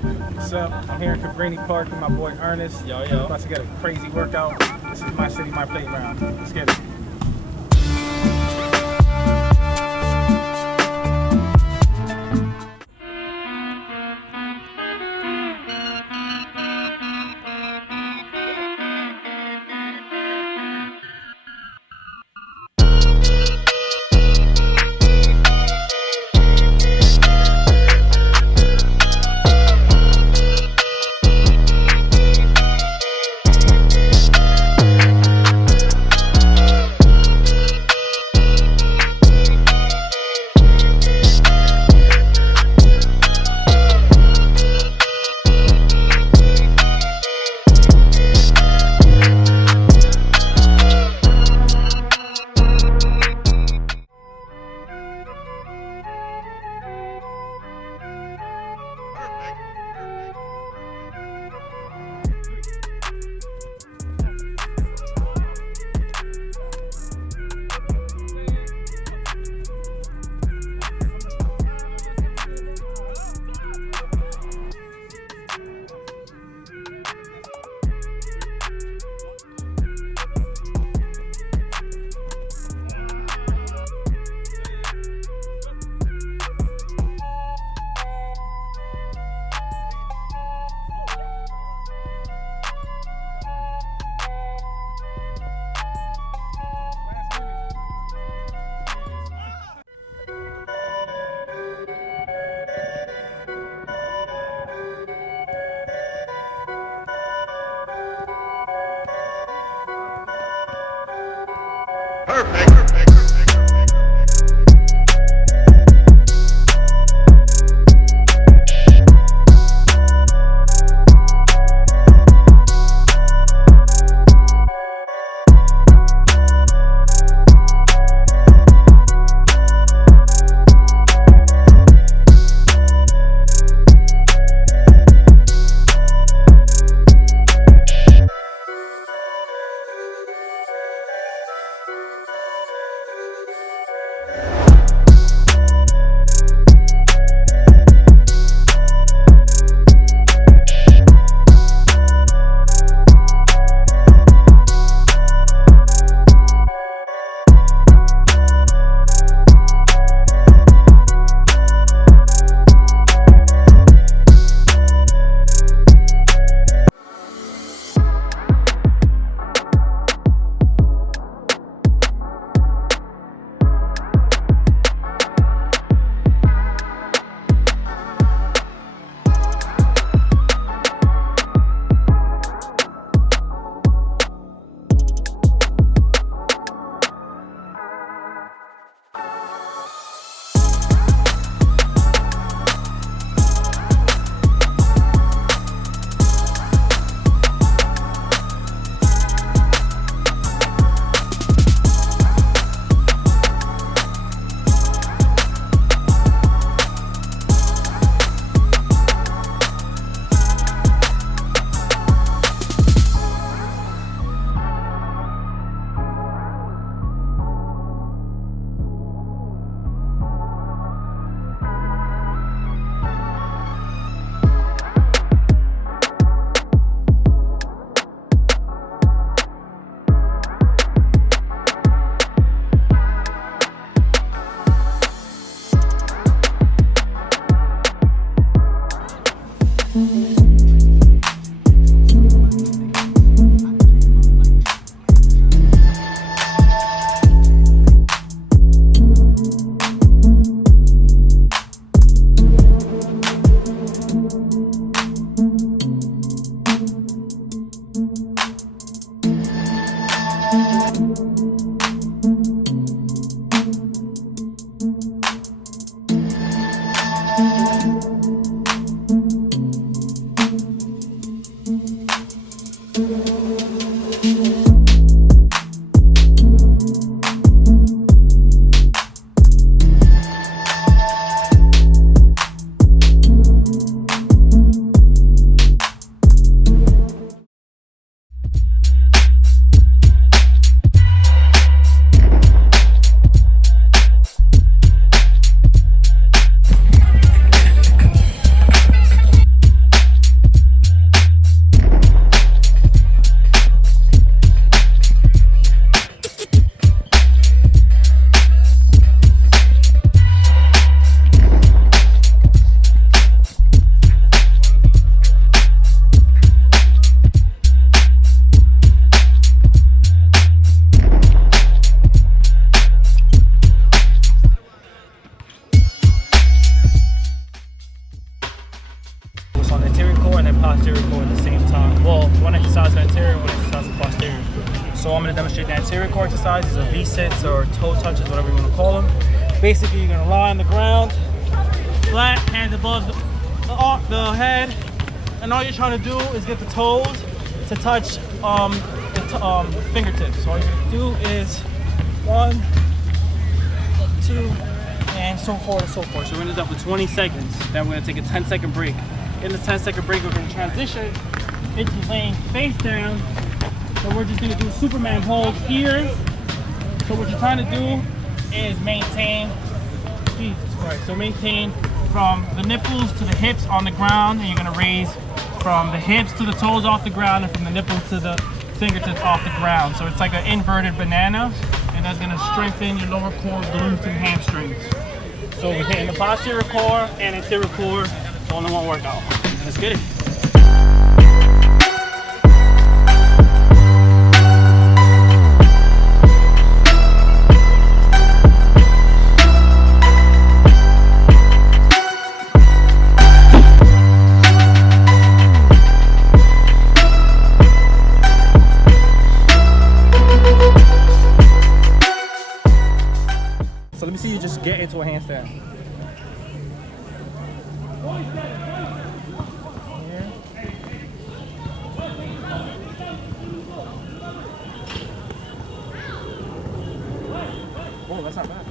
What's up? I'm here in Cabrini Park with my boy Ernest. Yo. About to get a crazy workout. This is my city, my playground. Let's get it. core and then posterior core at the same time. Well, one exercise for anterior, one exercise for posterior. So I'm going to demonstrate the anterior core exercise. These are V-sits or toe touches, whatever you want to call them. Basically, you're going to lie on the ground, flat, hands above the head, and all you're trying to do is get the toes to touch the fingertips. So all you're going to do is 1, 2, and so forth and so forth. So we're going to do that for 20 seconds. Then we're going to take a 10-second break. In the 10-second break, we're going to transition into laying face down. So we're just going to do Superman hold here. So what you're trying to do is maintain, Jesus Christ, so maintain from the nipples to the hips on the ground, and you're going to raise from the hips to the toes off the ground and from the nipples to the fingertips off the ground. So it's like an inverted banana, and that's going to strengthen your lower core, glutes, and hamstrings. So we're hitting the posterior core and anterior core all in one workout. Let's get it. So let me see you just get into a handstand. Here. Whoa, that's not bad.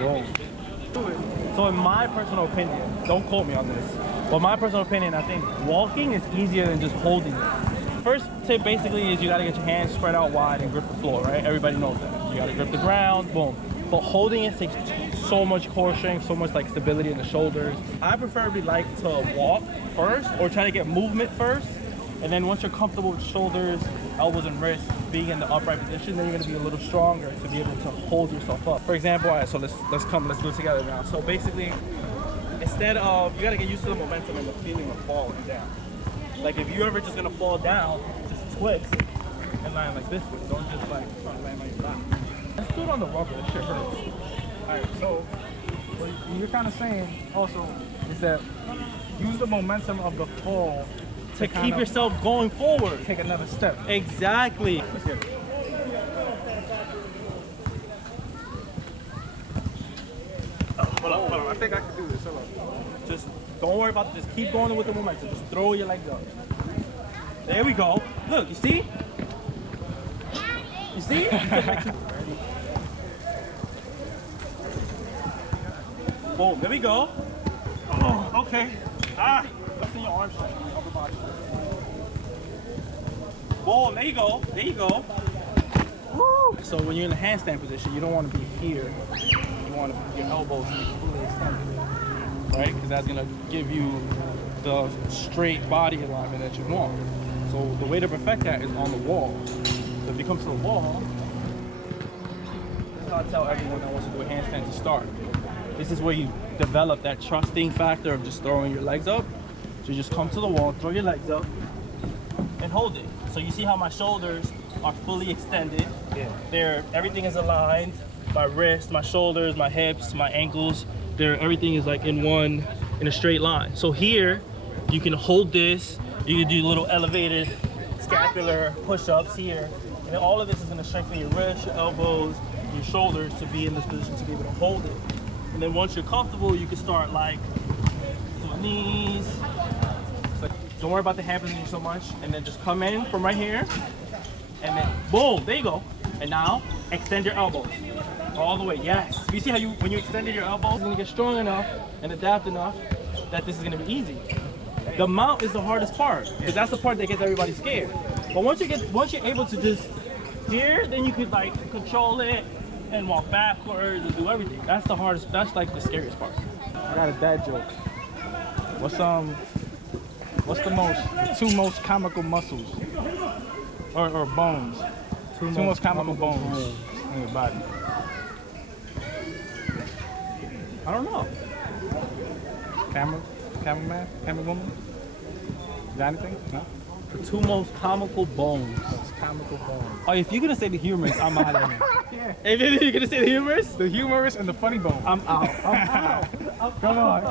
Whoa. So in my personal opinion, don't quote me on this, but my personal opinion, I think walking is easier than just holding it. First tip basically is you gotta get your hands spread out wide and grip the floor, right? Everybody knows that. You gotta grip the ground, boom. But holding it takes so much core strength, so much like stability in the shoulders. I preferably like to walk first or try to get movement first. And then once you're comfortable with shoulders, elbows and wrists being in the upright position, then you're gonna be a little stronger to be able to hold yourself up. For example, all right, so let's do it together now. So basically, instead of, you gotta get used to the momentum and the feeling of falling down. Like if you're ever just gonna fall down, just twist and land like this way. Don't just like try to land on your back. Let's do it on the rubber, that shit hurts. Alright, so what you're kind of saying also is that use the momentum of the fall to keep yourself going forward. Take another step. Exactly. Let's get it. Hold on, I think I can do this. Hold on. Just don't worry about it. Just keep going with the momentum. Just throw your legs up. There we go. Look, you see? You see? Boom, there we go. Oh, okay. Ah, that's in your arm strength, your upper body. Boom, there you go. There you go. Woo. So when you're in the handstand position, you don't want to be here. You want your elbows to be fully extended. Right? Because that's going to give you the straight body alignment that you want. So the way to perfect that is on the wall. So if you come to the wall, this is how I tell everyone that wants to do a handstand to start. This is where you develop that trusting factor of just throwing your legs up. So you just come to the wall, throw your legs up, and hold it. So you see how my shoulders are fully extended. Yeah. Everything is aligned. My wrists, my shoulders, my hips, my ankles. Everything is like in a straight line. So here, you can hold this. You can do little elevated scapular push-ups here. And all of this is gonna strengthen your wrists, your elbows, your shoulders to be in this position to be able to hold it. And then once you're comfortable, you can start like doing knees. So don't worry about the hamstrings so much. And then just come in from right here. And then boom, there you go. And now extend your elbows. All the way, yes. You see how when you extended your elbows, you're gonna get strong enough and adapt enough that this is gonna be easy. The mount is the hardest part, because that's the part that gets everybody scared. But once you're able to just here, then you could like control it and walk backwards and do everything. That's the hardest, that's like the scariest part. I got a dad joke. What's the two most comical muscles? Or bones? Two most comical bones in your body. I don't know. Cameraman? Camerawoman? Got anything? No? The two most comical bones. Comical bones. Oh, if you're gonna say the humorous, I'm out of here. Yeah. If you're gonna say the humorous, The humorous and the funny bone. I'm out. I'm out. Come on.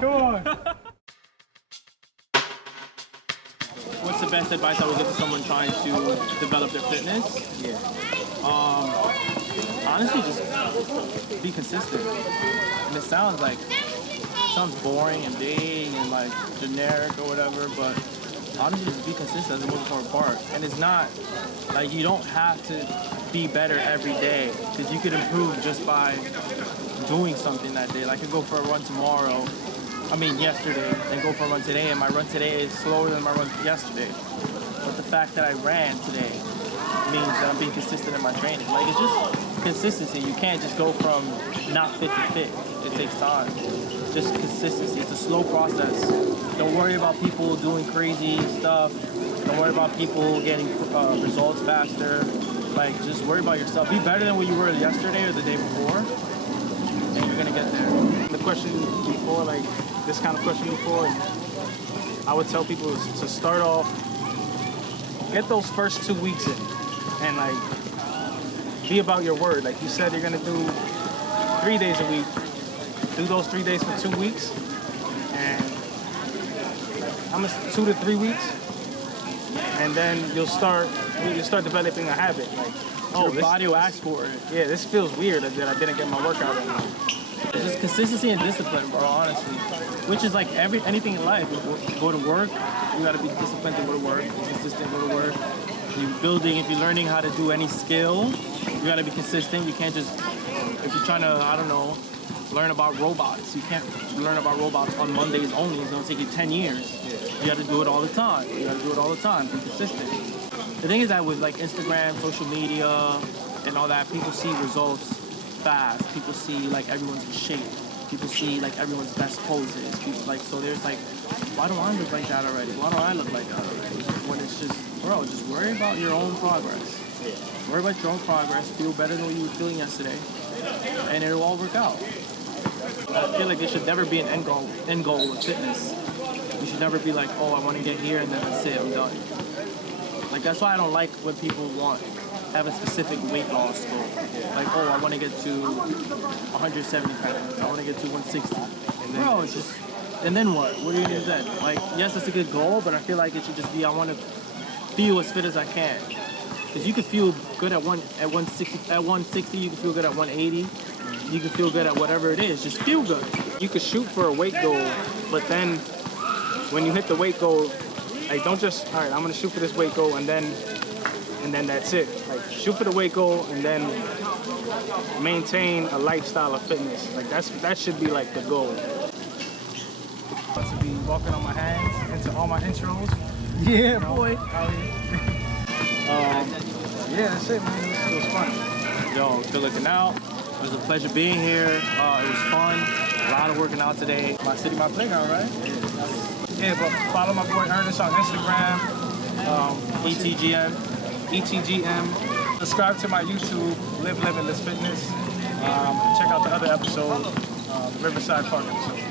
What's the best advice I would give to someone trying to develop their fitness? Yeah. Honestly, just be consistent. And it sounds boring and vague and like generic or whatever, but honestly, just be consistent is the most important part. And it's not like you don't have to be better every day, because you could improve just by doing something that day. Like I could go for a run yesterday, and go for a run today, and my run today is slower than my run yesterday. But the fact that I ran today means that I'm being consistent in my training. Like, it's just consistency. You can't just go from not fit to fit. It takes time. Just consistency. It's a slow process. Don't worry about people doing crazy stuff. Don't worry about people getting results faster. Like, just worry about yourself. Be better than what you were yesterday or the day before, and you're gonna get there. The question before, like this kind of question before, I would tell people to start off, get those first 2 weeks in, and like be about your word. Like you said, you're gonna do 3 days a week. Do those 3 days for 2 weeks, and 2 to 3 weeks, and then you'll start developing a habit. Like, Your body will ask for it. Yeah, this feels weird that I didn't get my workout in. It's just consistency and discipline, bro, honestly. Which is like anything in life. You go to work, you gotta be disciplined to go to work, consistent to go to work. If you're learning how to do any skill, you gotta be consistent. You can't just, if you're trying to, I don't know, learn about robots, you can't learn about robots on Mondays only. It's gonna take you 10 years. You gotta do it all the time. Be consistent. The thing is that with like Instagram, social media, and all that, people see results fast. People see like everyone's in shape. People see like everyone's best poses. So there's like, why don't I look like that already? Why don't I look like that already? When it's just, bro, just worry about your own progress. Worry about your own progress. Feel better than what you were feeling yesterday, and it'll all work out. I feel like there should never be an end goal with fitness. You should never be like, oh, I want to get here and then that's it, I'm done. Like, that's why I don't like when people have a specific weight loss goal. Like, oh, I want to get to 170 pounds. I want to get to 160. Bro, it's just, and then what? What are you going to do then? Like, yes, that's a good goal, but I feel like it should just be, I want to feel as fit as I can. Because you could feel good at 160, you can feel good at 180. You can feel good at whatever it is. Just feel good. You could shoot for a weight goal, but then when you hit the weight goal, like don't just, all right, I'm gonna shoot for this weight goal and then that's it. Like shoot for the weight goal and then maintain a lifestyle of fitness. Like that should be like the goal. About to be walking on my hands into all my intros. Yeah, boy. Yeah, that's it, man. It was fun. Yo, good looking out. It was a pleasure being here. It was fun. A lot of working out today. My city, my playground, right? Yeah, but follow my boy Ernest on Instagram. ETGM. Subscribe to my YouTube, Live Limitless Fitness. Check out the other episode, Riverside Park episode.